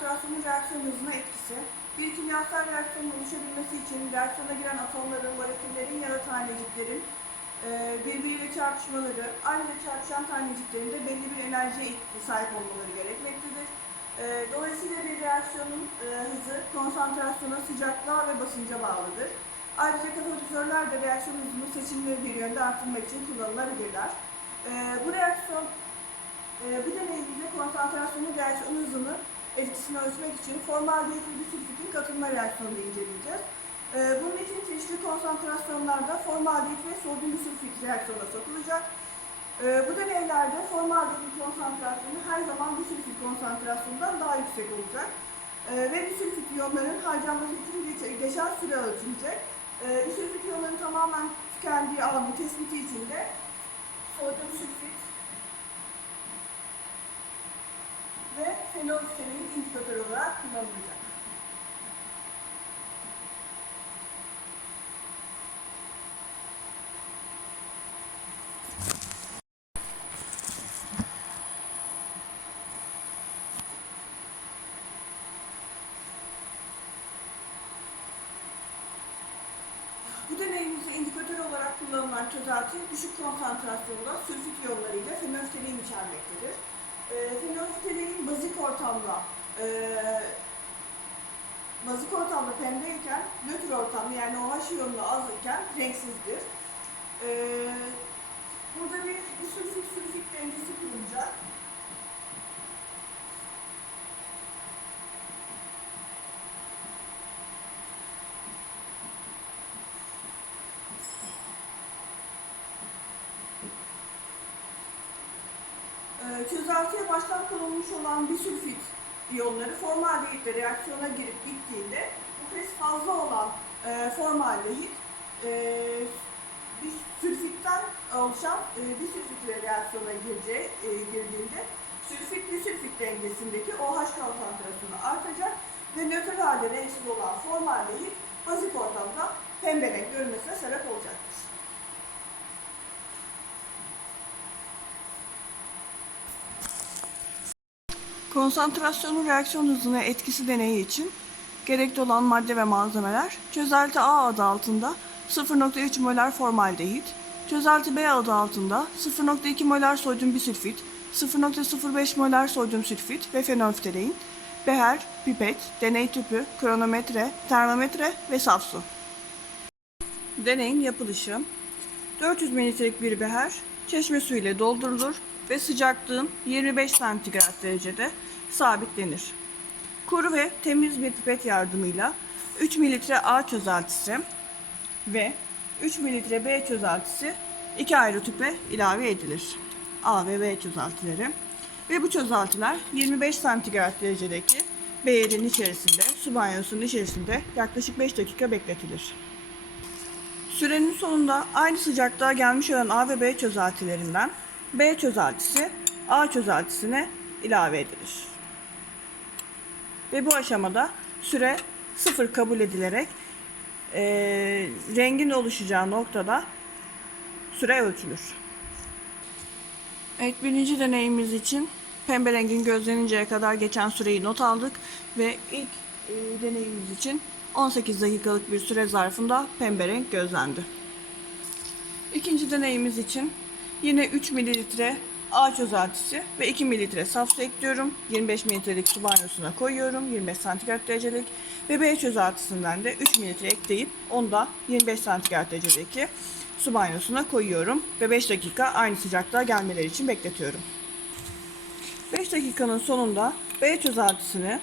konsantrasyonun reaksiyon hızına etkisi. Bir kimyasal reaksiyonun oluşabilmesi için reaksiyona giren atomların, moleküllerin ya da taneciklerin e, birbiriyle çarpışmaları, ayrıca çarpışan taneciklerin de belli bir enerjiye sahip olmaları gerekmektedir. E, Dolayısıyla bir reaksiyonun e, hızı konsantrasyona, sıcaklığa ve basınca bağlıdır. Ayrıca katalizörler de reaksiyon hızını seçimleri bir yönde arttırmak için kullanılabilirler. Bu reaksiyon e, bu deneyimizde konsantrasyonun reaksiyon hızını etkisini ölçmek için formaldehit ve sülfitin katılma reaksiyonunu inceleyeceğiz. E, bunun için çeşitli konsantrasyonlarda formaldehit ve sodyum sülfit reaksiyona sokulacak. E, bu deneylerde formaldehit konsantrasyonu her zaman sülfit konsantrasyonundan daha yüksek olacak. E, ve sülfit iyonların harcanması için geç- geçen süre ölçülecek. E, sülfit iyonların tamamen tükendiği alanın tespiti için de sodyum sülfit ve fenolftalein indikatör olarak kullanılacak. Bu deneyimizde indikatör olarak kullanılan çözelti düşük konsantrasyonda sülfit iyonlarıyla fenolftalein içermektedir. E, fenolftalein bazik ortamda e, bazik ortamda pembeyken nötr ortamda yani OH iyonlu az iken renksizdir. E, burada bir, sülfit sülfit dengesi kurulacak. Çözeltiye baştan konulmuş olan bisülfit iyonları formaldehitle reaksiyona girip bittiğinde bu kez fazla olan e, formaldehit e, bir sülfitten oluşan e, bisülfitle reaksiyona gireceği, e, girdiğinde sülfit bisülfit dengesindeki OH konsantrasyonu artacak ve nötr halde renksiz olan formaldehit bazik ortamda pembe renk görünmesine sebep olacaktır. Konsantrasyonun reaksiyon hızına etkisi deneyi için gerekli olan madde ve malzemeler çözelti A adı altında 0.3 molar formaldehit, çözelti B adı altında 0.2 molar sodyum bisülfit, 0.05 molar sodyum sülfit ve fenolftalein, beher, pipet, deney tüpü, kronometre, termometre ve saf su. Deneyin yapılışı 400 mililitrelik bir beher çeşme suyu ile doldurulur ve sıcaklığın 25 santigrat derecede sabitlenir. Kuru ve temiz bir pipet yardımıyla 3 mililitre A çözeltisi ve 3 mililitre B çözeltisi iki ayrı tüpe ilave edilir. A ve B çözeltileri. Ve bu çözeltiler 25 santigrat derecedeki beyerin içerisinde, su banyosunun içerisinde yaklaşık 5 dakika bekletilir. Sürenin sonunda aynı sıcaklığa gelmiş olan A ve B çözeltilerinden B çözeltisi A çözeltisine ilave edilir. Ve bu aşamada süre sıfır kabul edilerek eee, rengin oluşacağı noktada süre ölçülür. Evet birinci deneyimiz için pembe rengin gözleninceye kadar geçen süreyi not aldık ve ilk e, deneyimiz için 18 dakikalık bir süre zarfında pembe renk gözlendi. İkinci deneyimiz için yine 3 mililitre A çözeltisi ve 2 mililitre saf su ekliyorum. 25 mililitrelik su banyosuna koyuyorum. 25 santigrat derecelik. Ve B çözeltisinden de 3 mililitre ekleyip onu da 25 santigrat derecedeki su banyosuna koyuyorum. Ve 5 dakika aynı sıcaklığa gelmeleri için bekletiyorum. 5 dakikanın sonunda B çözeltisini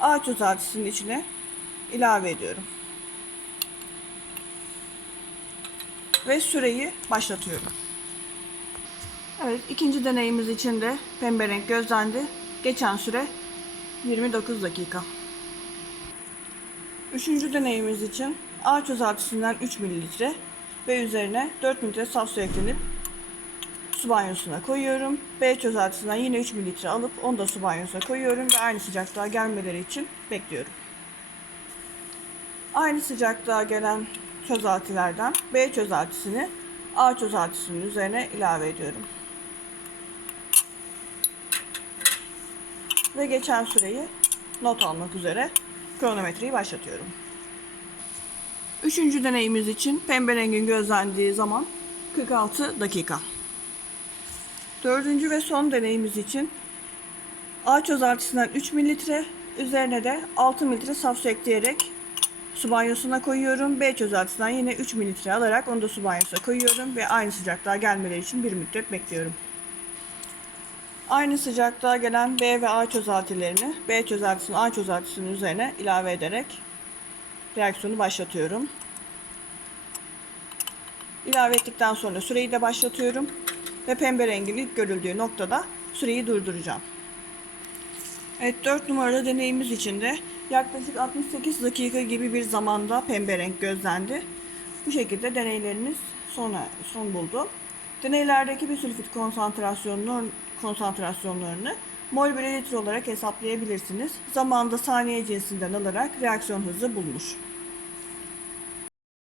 A çözeltisinin içine ilave ediyorum. Ve süreyi başlatıyorum. Evet, ikinci deneyimiz için de pembe renk gözlendi. Geçen süre 29 dakika. Üçüncü deneyimiz için A çözeltisinden 3 mililitre ve üzerine 4 mililitre saf su eklenip su banyosuna koyuyorum. B çözeltisinden yine 3 mililitre alıp onu da su banyosuna koyuyorum ve aynı sıcaklığa gelmeleri için bekliyorum. Aynı sıcaklığa gelen çözeltilerden B çözeltisini A çözeltisinin üzerine ilave ediyorum. Ve geçen süreyi not almak üzere kronometreyi başlatıyorum. Üçüncü deneyimiz için pembe rengin gözlendiği zaman 46 dakika. Dördüncü ve son deneyimiz için A çözeltisinden 3 mililitre, üzerine de 6 mililitre saf su ekleyerek su banyosuna koyuyorum. B çözeltisinden yine 3 mililitre alarak onu da su banyosuna koyuyorum ve aynı sıcaklığa gelmeleri için bir müddet bekliyorum. Aynı sıcaklığa gelen B ve A çözeltilerini B çözeltisinin A çözeltisinin üzerine ilave ederek reaksiyonu başlatıyorum. İlave ettikten sonra süreyi de başlatıyorum ve pembe rengin ilk görüldüğü noktada süreyi durduracağım. Evet 4 numaralı deneyimiz için de yaklaşık 68 dakika gibi bir zamanda pembe renk gözlendi. Bu şekilde deneylerimiz sona son buldu. Deneylerdeki bir sülfit konsantrasyonunu, konsantrasyonlarını mol bölü litre olarak hesaplayabilirsiniz. Zamanda saniye cinsinden alarak reaksiyon hızı bulmuş.